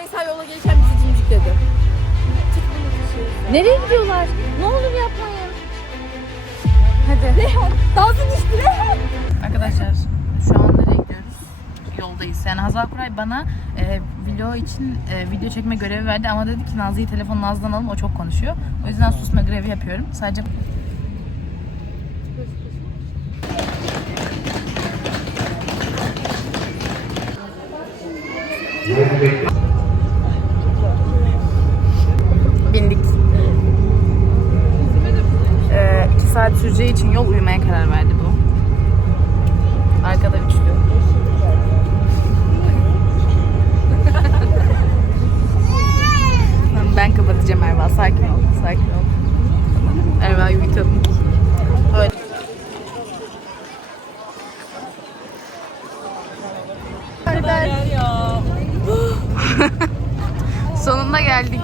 Rümeysa yola gelirken bizi cimcikledi. Nereye gidiyorlar? Ne olur yapmayın. Hadi. Dansın düştü Reyhan. Arkadaşlar şu an nereye gidiyoruz? Yoldayız. Yani Hazal Kuray bana e, video için e, video çekme görevi verdi ama dedi ki Nazlı'yı telefon Nazlı'dan alın o çok konuşuyor. O yüzden susma görevi yapıyorum. Sadece bindik. Ee, iki saat süreceği için yol uyumaya karar verdi bu. Arkada üçlü. Ben kapatacağım Erva. Sakin ol. Sakin ol. Erva'yı uyutalım. Böyle. Sonunda geldik.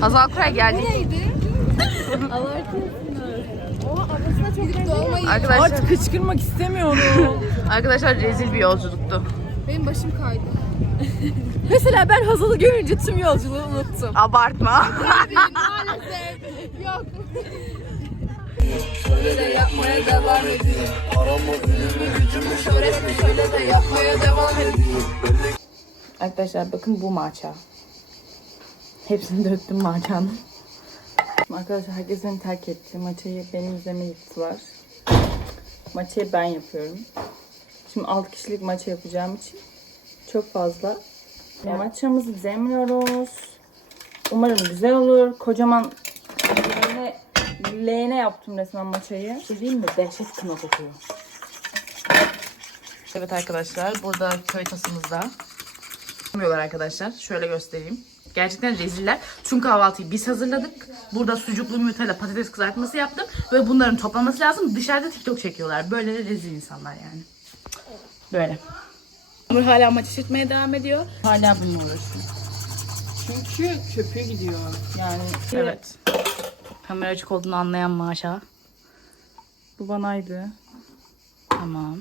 Hazal Kuray geldik. Arkadaşlar, Artık kıçkırmak istemiyorum. arkadaşlar rezil bir yolculuktu. Benim başım kaydı. Mesela ben Hazal'ı görünce tüm yolculuğu unuttum. Abartma. Yok. Şöyle de yapmaya devam edeyim Paramı, ünümü, gücümü Şöyle de şöyle de yapmaya devam edeyim Arkadaşlar bakın bu maça. Hepsini döktüm maçanın. Arkadaşlar herkes beni terk etti. Maçayı benim üzerime yıktılar. Maçayı ben yapıyorum. Şimdi 6 kişilik maça yapacağım için çok fazla. Maçamızı demliyoruz. Umarım güzel olur. Kocaman leğene, leğene yaptım resmen maçayı. Şey diyeyim mi? Dehşet kına kokuyor. Evet arkadaşlar burada köy tasımızda. Yapmıyorlar arkadaşlar. Şöyle göstereyim. Gerçekten reziller. Tüm kahvaltıyı biz hazırladık. Burada sucuklu yumurtayla patates kızartması yaptım. Ve bunların toplaması lazım. Dışarıda TikTok çekiyorlar. Böyle de rezil insanlar yani. Böyle. Hamur hala maç şişirtmeye devam ediyor. Hala bununla uğraşıyor. Çünkü köpüğü gidiyor. Yani evet. Kamera açık olduğunu anlayan maşa. Bu banaydı. Tamam.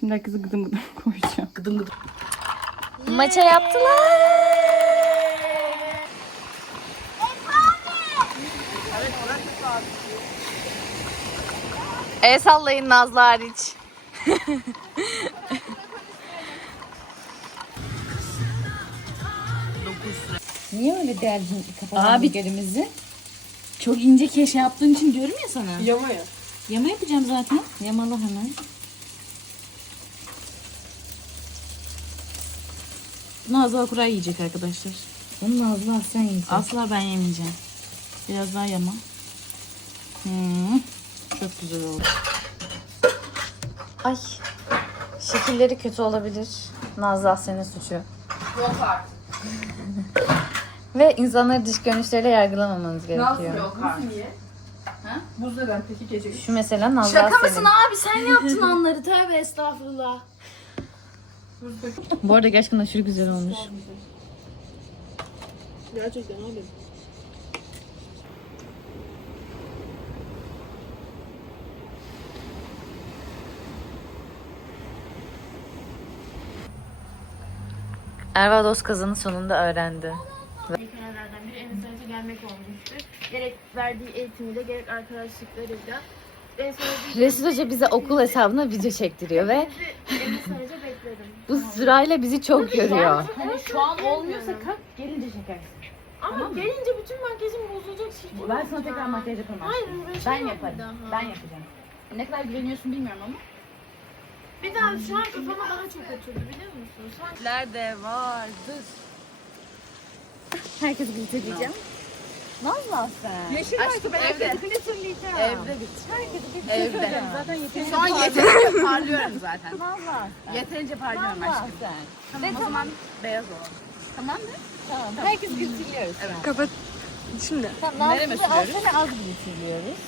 Şimdi herkese gıdım gıdım koyacağım. Gıdım gıdım. Maça yaptılar. El sallayın Nazlı hariç. Niye öyle derdin kapalı Abi- hamburgerimizi? Çok ince keşe yaptığın için diyorum ya sana. Yama ya. Yama yapacağım zaten. Yamalı hemen. Hazal Kuray yiyecek arkadaşlar. Bunu Nazlı sen yiyeceksin. Asla ben yemeyeceğim. Biraz daha yama. Hmm, çok güzel oldu. Ay. Şekilleri kötü olabilir. Nazlı senin suçu. Yok artık. Ve insanları dış görünüşleriyle yargılamamanız gerekiyor. Nasıl yok artık? Niye? Ha? Buzda ben peki gece. Şu mesela Nazlı Şaka mısın abi sen yaptın onları tövbe estağfurullah. Bu arada gerçekten aşırı güzel olmuş. Gerçekten abi. Erva dost kazanı sonunda öğrendi. Yeteneklerden biri Enes önce gelmek olmuştur. Gerek verdiği eğitimiyle gerek arkadaşlıklarıyla. Resul Hoca bize okul hesabına video çektiriyor ve bu sırayla bizi çok yoruyor. Hani şu an olmuyorsa kalk gelince çekersin. Ama gelince bütün makyajım bozulacak şirket. Ben sana tekrar makyaj yapamam. Hayır Ben yaparım. Ben yapacağım. Ne kadar güveniyorsun bilmiyorum ama. Bir daha şu an kafama daha çok oturdu biliyor musun? Şu an Nerede vardır? Herkes glitter diyeceğim. Nazlı sen. Yeşil Aşkım evde. glitterleyeceğim. Evde bit. Evde. Zaten yeterince Şu an yeterince parlıyorum zaten. Nazlı Yeterince parlıyorum aşkım. sen. Tamam, o zaman beyaz olalım. Tamam mı? Tamam. Herkes glitterliyoruz. Evet. Kapat. Şimdi. Tamam, Nereye az glitterliyoruz.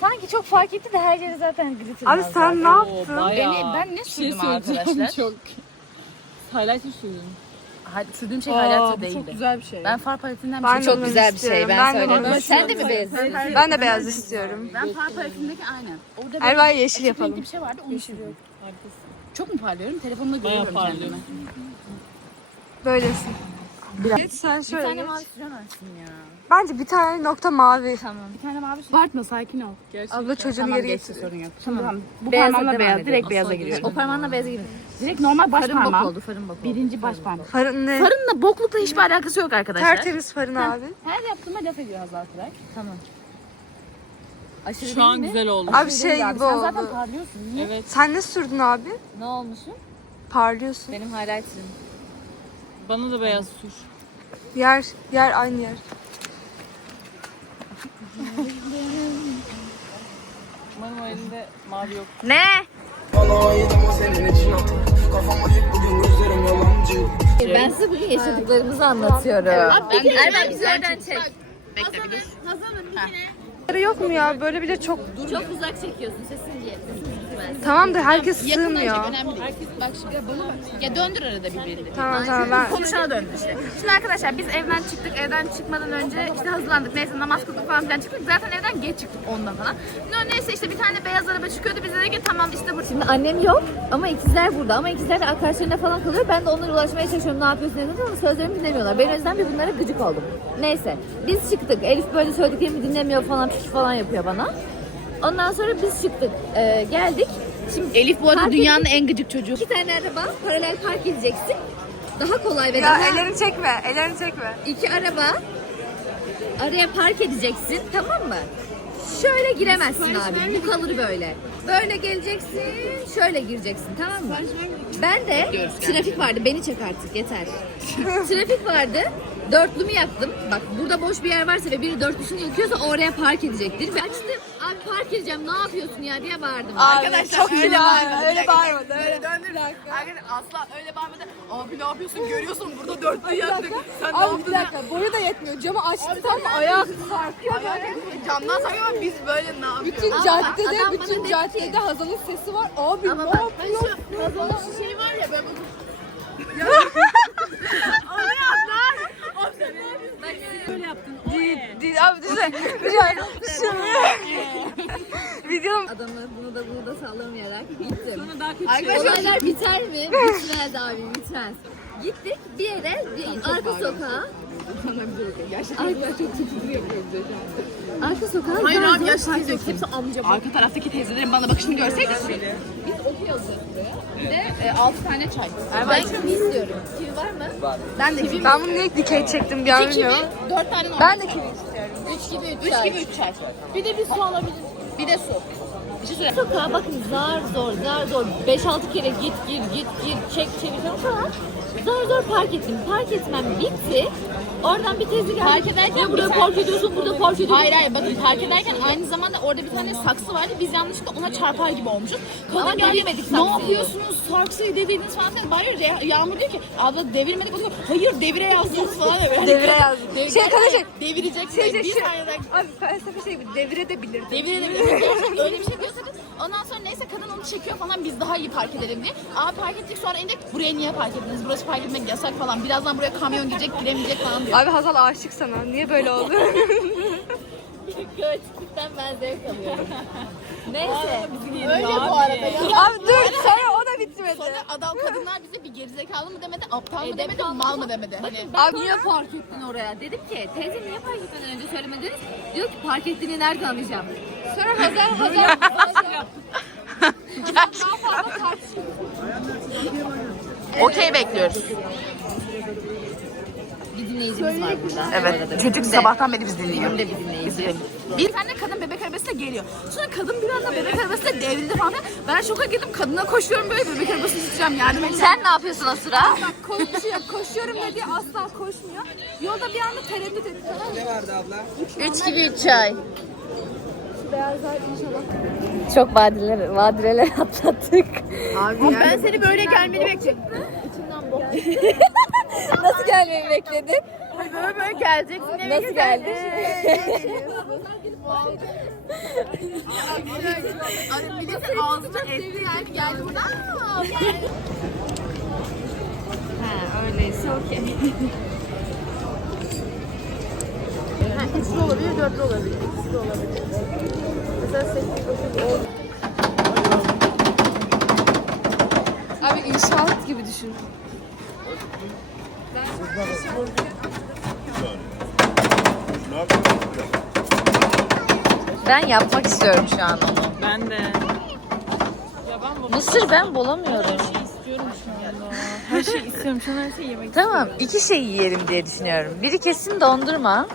Sanki çok fark etti de her yeri zaten glitter. Abi Nazlı. sen ne yaptın? Beni, ben ne sürdüm arkadaşlar? Çok. Highlighter sürdün. Sürdüğüm şey Aa, highlighter bu değildi. çok güzel bir şey. Ben far paletinden bir Ben şey de çok onu güzel. istiyorum. Ben de onu Sen de mi beyaz Ben de beyaz istiyorum. Ben far paletindeki aynen. Orada Erva'ya yeşil açık yapalım. renkli bir şey vardı onu sürdüm. Çok mu parlıyorum? Telefonla görüyorum kendimi. Böylesin. Geç sen Bir şöyle tane geç. mavi süremezsin ya. Bence bir tane nokta mavi. Tamam. Bir tane mavi sür. Abartma sakin ol. Abla çocuğunu Tamam geri geçti getir. sorun yok. Tamam. Bu Beyaza parmağımla beyaz. Direkt beyaza giriyorum. O parmağınla beyaza gibi. Direkt normal baş Farın bok parmağım. oldu, farın bok oldu. Birinci baş parmağım. Farın ne? Farınla boklukla hiçbir alakası yok arkadaşlar. Tertemiz farın abi. Her yaptığıma laf ediyor Hazal Kırak. Tamam. Aşırı Şu an mi? güzel oldu. Abi şey Değil abi, gibi Sen zaten oldu. parlıyorsun. Niye? Evet. Sen ne sürdün abi? Ne olmuşum? Parlıyorsun. Benim highlight'ım. Bana da beyaz sür. Yer, yer aynı yer. Umarım o elinde mavi yok. Ne? Bana ait ama senin için atı Kafama yık bugün gözlerim yalancı Ben size bugün yaşadıklarımızı anlatıyorum. Ermen bizi oradan çek. Yok mu ya? Böyle bile çok... Çok uzak çekiyorsun sesin diye. Gitmez. Tamam da herkes sığmıyor. Önemli değil. Bak şimdi bunu ya döndür arada birbirini. Tamam tamam ben... Konuşana döndü işte. Şimdi arkadaşlar biz evden çıktık. Evden çıkmadan önce işte hazırlandık. Neyse namaz kıldık falan filan çıktık. Zaten evden geç çıktık ondan falan. No, neyse işte bir tane beyaz araba çıkıyordu. Biz dedik ki tamam işte bu. Şimdi annem yok ama ikizler burada ama ikizler de arkadaşlarına falan kalıyor. Ben de onlara ulaşmaya çalışıyorum ne yapıyorsun ne diyorsun ama sözlerimi dinlemiyorlar. Ben o yüzden bir bunlara gıcık oldum. Neyse biz çıktık. Elif böyle söylediklerimi dinlemiyor falan pişt falan yapıyor bana. Ondan sonra biz çıktık. Ee, geldik. Şimdi Elif bu arada Park dünyanın en gıcık çocuğu. iki tane araba paralel park edeceksin. Daha kolay ve Ya daha ellerini çekme, ellerini çekme. iki araba araya park edeceksin tamam mı? Şöyle giremezsin abi. Bu kalır böyle. Böyle geleceksin, şöyle gireceksin tamam mı? Ben de trafik vardı. Beni çek artık yeter. trafik vardı. Dörtlümü yaktım. Bak burada boş bir yer varsa ve biri dörtlüsünü yakıyorsa oraya park edecektir. Ve açtım. Abi park edeceğim ne yapıyorsun ya diye bağırdım. Arkadaşlar çok öyle bağırmadı. öyle bağırmadı. Öyle döndür. Arkadaşlar asla öyle bağırmadı. Abi ne yapıyorsun görüyorsun burada dörtlü yaktık. Sen ne Abi yaptın bir ya? dakika, boyu da yetmiyor. Camı açtı tam ayağı sarkıyor Ayağa böyle. Camdan sarkıyor ama biz böyle ne yapıyoruz? Bütün Ama caddede, adam bana bütün dedi caddede Hazal'ın sesi var. Abi Ama ne bak, yapıyor? Hazal'ın şey var ya böyle Değil, abi düşünsene. Videonun Adamı bunu da bunu da sallamayarak gittim. Daha kötü. Olaylar biter mi? Bitmez abi bitmez. Gittik bir yere, bir arka sokağa. Gerçekten çok tutucu yapıyoruz Arka sokağa Hayır abi zor yaşlı teyze yok. Hepsi amca. Arka taraftaki teyzelerin bana bakışını görseydiniz. Biz okuyoruz buraya. Bir de e, 6 tane çay. Ben kivi istiyorum. Kivi var mı? Var. Ben de kivi. Ben bunu niye dikey çektim bir an kivi, bilmiyorum. 4 tane normal. Ben de kivi istiyorum. 3 gibi 3 3 çay. gibi 3 çay. Bir de bir su alabilir. Bir de su. Bir şey söyle. Sokağa bakın zar zor zar zor 5-6 kere git gir git gir çek çevir falan. Zar zor park ettim. Park etmem bitti. Oradan bir teyze geldi. Park ederken Ya burada park ediyorsun, burada park ediyorsun. Hayır hayır bakın park ederken aynı zamanda orada bir tane saksı vardı. Biz yanlışlıkla ona çarpar gibi olmuşuz. Ama Kadın geldi. devirmedik Ne saksıyı." yapıyorsunuz? Saksıyı devirdiniz falan filan. Bağırıyor. Re- Yağmur diyor ki abla devirmedik. O diyor, Hayır devire yazdınız falan. Böyle. Devire yazdım. Dev- Şey arkadaşlar, Devirecek. şey, bir şey, saniyede Abi felsefe şey bu, devire de bilirdim. Devire de öyle bir şey diyorsanız ondan sonra neyse kadın onu çekiyor falan biz daha iyi park edelim diye. Aa park ettik sonra indik buraya niye park ettiniz? Burası park etmek yasak falan. Birazdan buraya kamyon girecek giremeyecek falan diyor. Abi Hazal aşık sana. Niye böyle oldu? Göğüslükten ben zevk alıyorum. Neyse. Öyle bu arada ya. Abi dur sonra bitmedi. Sonra adam kadınlar bize bir gerizekalı mı demedi, aptal mı demedi, mal mı demedi. Hani Ben niye park ettin oraya? Dedim ki teyze niye park etmeden önce söylemediniz? Diyor ki park ettiğini nereden anlayacağım? Sonra Hazar Hazar okey bekliyoruz. Bir dinleyicimiz var burada. Evet. Çocuk sabahtan beri biz dinliyor. Hem de bir dinleyici. Bir tane kadın bebek arabasıyla geliyor. Sonra kadın bir anda bebek arabasıyla devrildi falan. Ben şoka girdim. Kadına koşuyorum böyle bebek arabasını tutacağım yardım edeceğim. Sen ne yapıyorsun o sıra? Koşuyor, koşuyorum dedi asla koşmuyor. Yolda bir anda tereddüt etti tamam mı? 3 gibi 3 çay. Çok vadiler, vadireler atlattık. ben seni böyle gelmeni bekliyorum. Nasıl gelmeyi bekledin? Böyle böyle geleceksin. eve Nasıl geldi? Ay, Milletin ağzına etti yani geldi buradan. Ha öyleyse okey. Üçlü olabilir, dörtlü olabilir. İkisi de olabilir. Mesela sekiz, dokuz, on. Abi inşaat gibi düşün. Ben yapmak istiyorum şu an onu. Ben de. Ya ben Mısır ben bulamıyorum. istiyorum şu anda. Her şeyi istiyorum. Şu an her şeyi yemek Tamam iki şey yiyelim diye düşünüyorum. Biri kesin dondurma.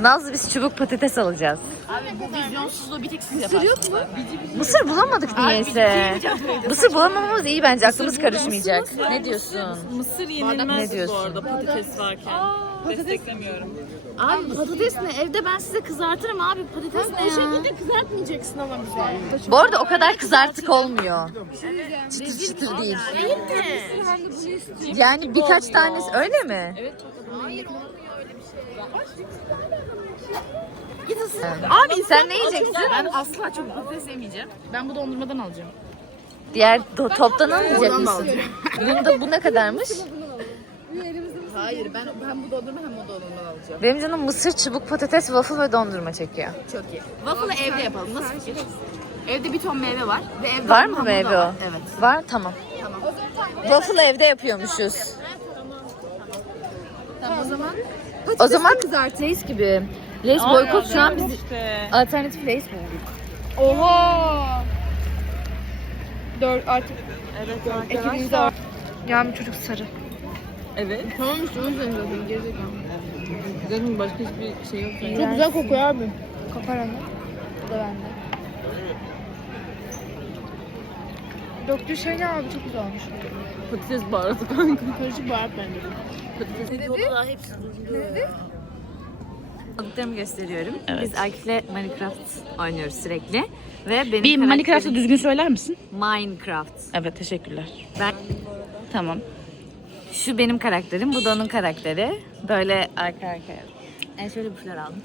Nazlı biz çubuk patates alacağız. Abi bu vizyonsuzluğu bir tek siz yaparsınız. Mısır bulamadık niyeyse. Mısır bulamamamız iyi bence aklımız karışmayacak. Ne diyorsun? Mısır Ne yenilmez diyorsun? bu arada patates varken. Desteklemiyorum. Abi patates ne? Evde ben size kızartırım abi. Patates ne ya? şekilde kızartmayacaksın ama bize. Bu arada o kadar kızartık olmuyor. Çıtır çıtır değil. Değil mi? Yani birkaç tanesi öyle mi? Abi sen ne yiyeceksin? Ben asla çok patates yemeyeceğim. Ben bu dondurmadan alacağım. Diğer do- toptan almayacak mısın? Bunun da bu ne kadarmış? Hayır ben hem bu dondurma hem o dondurmadan alacağım. Benim canım mısır, çubuk patates, waffle ve dondurma çekiyor. Çok iyi. Waffle'ı evde yapalım. Nasıl fikir? Evde bir ton meyve var. Ve evde Var mı hamuru da meyve o? var. Evet. Var tamam. Waffle evde yapıyormuşuz. Tamam o zaman. O zaman Lays gibi. Lays boykot şu an biz İşte. alternatif Lays bulduk. Oha. Dört artık Evet var. Yani çocuk sarı. Evet. Tamam işte onu söylüyorum zaten. Gerizekalı. Zaten başka hiçbir şey yok. Çok güzel kokuyor abi. Kopar onu. Bu da bende. Döktüğü şey ne abi çok güzel olmuş. Patates baharatı kanka. Karışık baharat bence. Aldıklarımı gösteriyorum. Biz Akif'le Minecraft oynuyoruz sürekli. Ve benim Bir Minecraft'ı düzgün söyler misin? Minecraft. Evet teşekkürler. Ben Tamam. şu benim karakterim, bu da onun karakteri. Böyle arka arkaya. Yani şöyle bir şeyler aldım.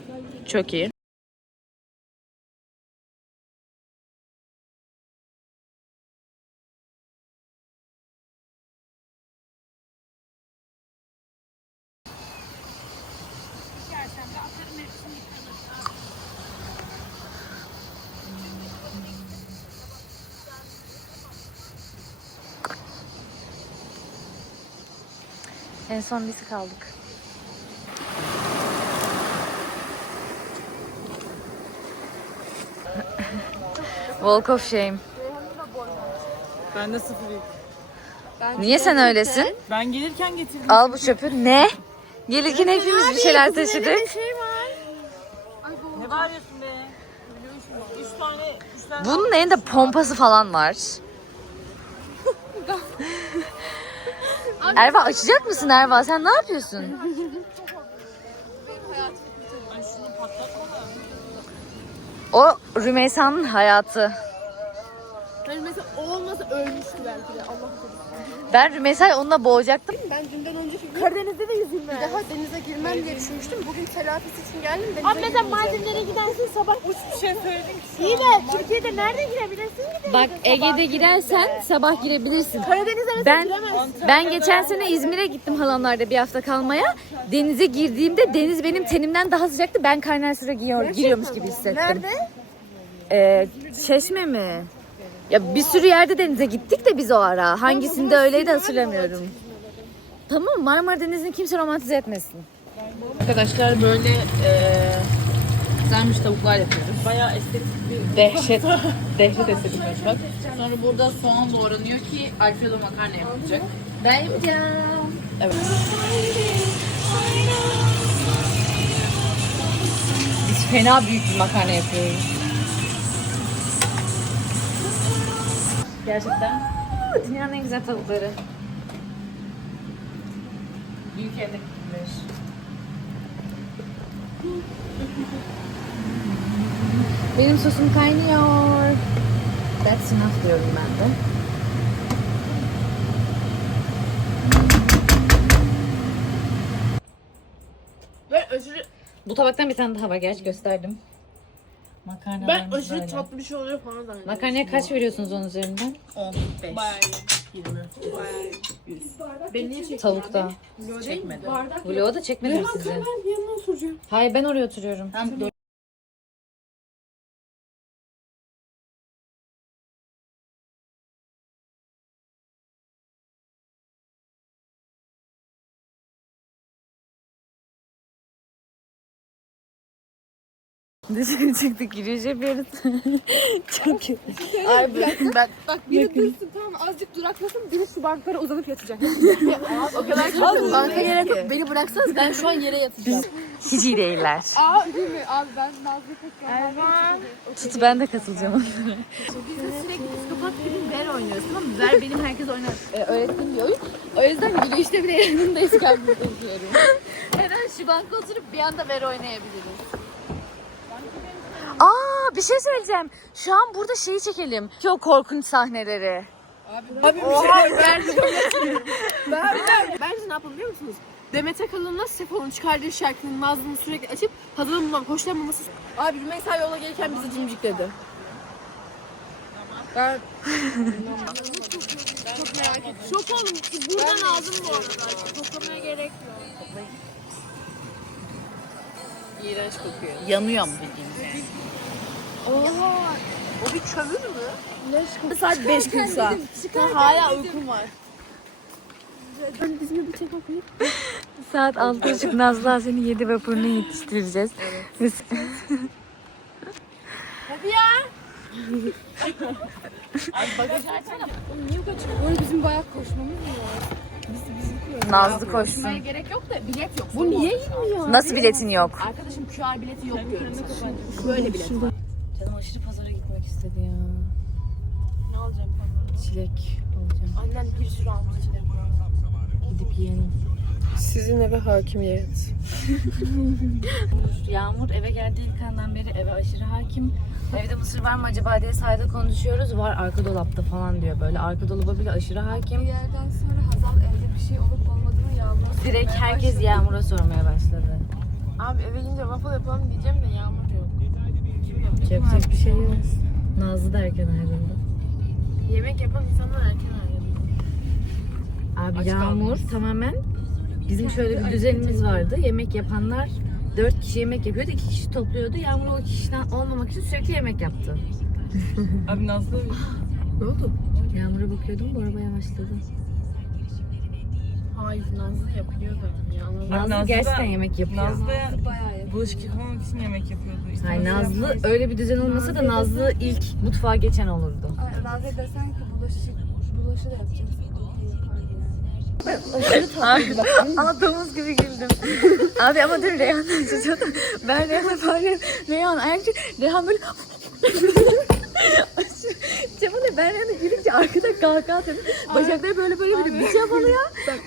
Çok iyi. En son biz kaldık. Walk of Shame. Ben de sıfır ilk. Niye sen öylesin? Ben gelirken getirdim. Al bu çöpü. Ne? Gelirken hepimiz bir şeyler taşıdık. Ne bağırıyorsun be? Üç tane, üç tane. Bunun elinde pompası falan var. Erva açacak mısın Erva? Sen ne yapıyorsun? O Rümeysa'nın hayatı. Hani mesela o olmasa ölmüştü belki de Allah korusun. Ben Rümeysa'yı onunla boğacaktım. Ben dünden önceki gün Karadeniz'de de yüzeyim Bir daha denize girmem diye düşünmüştüm. Bugün telafisi için geldim denize Abi mesela Maldivlere gidersin sabah uç bir şey söyledim. İyi de Türkiye'de nerede girebilirsin ki? Bak Ege'de girersen sabah girebilirsin. Karadeniz'e mesela Ben giremezsin. ben geçen sene İzmir'e gittim halamlarda bir hafta kalmaya. Denize girdiğimde deniz benim tenimden daha sıcaktı. Ben kaynar suya giriyor, giriyormuş gibi hissettim. Nerede? Ee, çeşme mi? Ya bir sürü yerde denize gittik de biz o ara. Hangisinde öyleydi hatırlamıyorum. Tamam Marmara Denizi'ni kimse romantize etmesin. Arkadaşlar böyle eee kızarmış tavuklar yapıyoruz. Bayağı estetik bir Dehşet. Dehşet estetik mutfak. Sonra burada soğan doğranıyor ki Alfredo makarna yapılacak. Ben yapacağım. Evet. Biz fena büyük bir makarna yapıyoruz. Gerçekten Dünyanın en güzel tavukları. büyük evde gittiler. Benim sosum kaynıyor. That's enough diyorum ben de. Ben aşırı, Bu tabaktan bir tane daha var. Gerçi gösterdim. Makarna ben aşırı tatlı bir şey oluyor falan zannediyorum. Makarnaya kaç veriyorsunuz onun üzerinden? 15. Beni niye? Tavukta. Çekmedi. Vlogu da çekmedim size. yanına oturacağım. Hayır ben oraya oturuyorum. Tam Dışarı çıktık yürüyüş yapıyoruz. Çok kötü. Ay bıraktım. Ben, bak biri dursun tamam azıcık duraklasın biri şu banklara uzanıp yatacak. o kadar kötü. Banka yok. Beni bıraksanız ben şu an yere yatacağım. Hiç iyi değiller. Aa değil mi? Abi ben Nazlı Tekrar. Tut ben de katılacağım. Sürekli psikopat gibi ver oynuyoruz tamam mı? Ver benim herkes oynar. Ee, öğrettiğim bir oyun. O yüzden yürüyüşte bile yanındayız kalbimi bozuyorum. Her an şu banka oturup bir anda ver oynayabiliriz. Aa bir şey söyleyeceğim. Şu an burada şeyi çekelim. Çok korkunç sahneleri. Abi bir şey ben, ben, Bence ne yapalım biliyor musunuz? Demet Akalın'la Sefo'nun çıkardığı şarkının Nazlı'nın sürekli açıp Hazal'ın bundan hoşlanmaması... Abi Rümeysa yola gelirken bizi cimcikledi. Ben... çok merak ettim. Şok oldum. Buradan aldım bu arada. Toplamaya gerek İğrenç kokuyor. Yanıyor mu bildiğiniz yani? Oha! O bir kömür mü? Ne Saat 5 gün saat. Hala uykum var. Saat altı buçuk Nazlı seni yedi vapuruna yetiştireceğiz. Biz- Böyle bizim bayağı koşmamız mı Nazlı koşsun. Gerek yok da bilet yok. Bu niye inmiyor? Nasıl biletin yok? Arkadaşım QR bileti yok diyorum. Böyle bilet. Canım aşırı pazara gitmek istedi ya. Ne alacağım pazarda? Çilek alacağım. Annem bir sürü almış çilek. Gidip yiyelim. Sizin eve hakimiyet. Yağmur eve geldiği ilk andan beri eve aşırı hakim. Evde mısır var mı acaba diye sahilde konuşuyoruz. Var arka dolapta falan diyor böyle. Arka dolaba bile aşırı hakim. Bir yerden sonra Hazal evde bir şey olup olmadığını yağmur Direkt herkes Yağmur'a sormaya başladı. Abi eve gidince waffle yapalım diyeceğim de yağmur yok. Yapacak bir şey yok. Nazlı da erken ayrıldı. Yemek yapan insanlar erken ayrılıyor. Abi Aç Yağmur kaldınız. tamamen bizim şöyle bir düzenimiz vardı. Yemek yapanlar dört kişi yemek yapıyordu. iki kişi topluyordu. Yağmur o kişiden olmamak için sürekli yemek yaptı. Abi Nazlı Ne oldu? Yağmur'a bakıyordum bu araba yavaşladı. Hayır Nazlı yapıyor da. Ya, Nazlı- Nazlı, gerçekten yemek yapıyor. Nazlı bulaşık yıkamamak için yemek yapıyordu. İşte Hayır Nazlı öyle bir düzen olmasa da Nazlı ilk mutfağa geçen olurdu. Nazlı desen ki bulaşık, bulaşı da yapacağız. Ama domuz gibi güldüm. Abi ama dur Reyhan açacağım. Ben Reyhan'a bağırıyorum. Reyhan ayrıca Reyhan böyle Cemile ben Reyhan'a gülünce arkada kahkaha atıyor. Bacakları böyle böyle bir şey yapalıyor.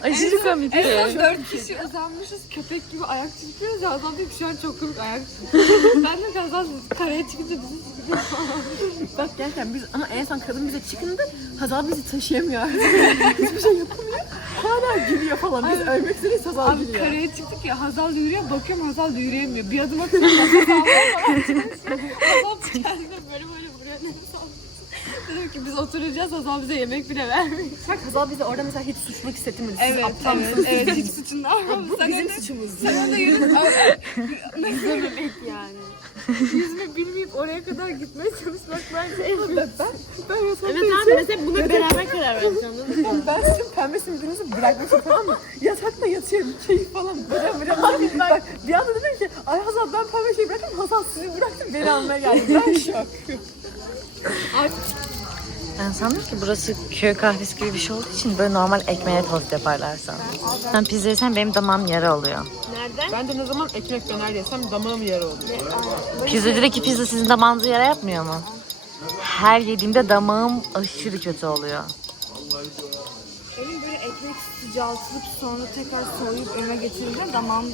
Aşırı komikti. Dört kişi uzanmışız köpek gibi ayak çırpıyoruz ya Hazal diyor ki şu an çok komik ayak çırpıyor. ben de Hazal karaya çıkınca bizi çıkıyor Bak gerçekten biz ama en son kadın bize çıkındı Hazal bizi taşıyamıyor. Hiçbir şey yapamıyor. Hala gülüyor falan. Biz ölmek üzereyiz Hazal Abi gülüyor. karaya çıktık ya Hazal yürüyor bakıyorum Hazal yürüyemiyor. Bir adım atıyorum Hazal falan Hazal kendine böyle böyle. Dedim ki biz oturacağız Hazal bize yemek bile vermiyor. Bak Hazal bize orada mesela hiç suçluluk hissettirmedi. Siz Evet, aptal evet, mısınız? evet, hiç suçunda ama Bu sen bizim suçumuz. sen öyle yürüdün. İzlememek yani. Yüzme bilmeyip oraya kadar gitmeye çalışmak bence en Ben, ben, ben evet abi mesela buna beraber karar mı? Ben sizin pembe simidinizi bırakmışım tamam mı? Yatakta yatıyorum keyif falan bıra bıra. Bak bir anda dedim ki ay Hazal ben pembe şeyi bıraktım Hazal sizi bıraktım beni almaya geldi. Ben şok. Ben sandım ki burası köy kahvesi gibi bir şey olduğu için böyle normal ekmeğe tost yaparlar sandım. Sen pizza yesen benim damağım yara oluyor. Ben de ne zaman ekmek döner yesem damağım yara oluyor. Pizzacıdaki pizza sizin damağınızı yara yapmıyor mu? Her yediğimde damağım aşırı kötü oluyor. Benim böyle ekmek sıcaltılıp sonra tekrar soğuyup önüme getirince damağım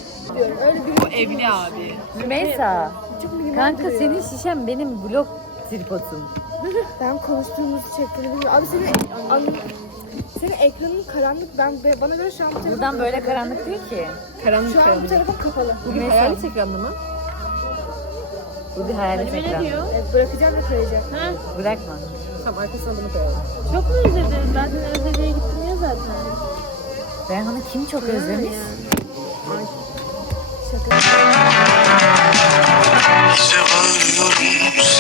Bu evli abi. Rümeysa, kanka senin şişen benim blok tripodum. Ben konuştuğumuzu çektiğini bilmiyorum. Abi senin, an- senin ekranın karanlık. Ben bana göre şu an bu telefon Buradan böyle karanlık değil ki. karanlık. Şu an bu telefon kapalı. Bugün Mesela? hayalet ekranda mı? Bu bir hayalet ekran. Evet, bırakacağım ve koyacağım. Bırakma. Tamam arkasına bunu koyalım. çok mu özledin? Ben de Özde'ye gittim ya zaten. Reyhan'ı kim çok özlemiş? Gece bağırıyorum sesimi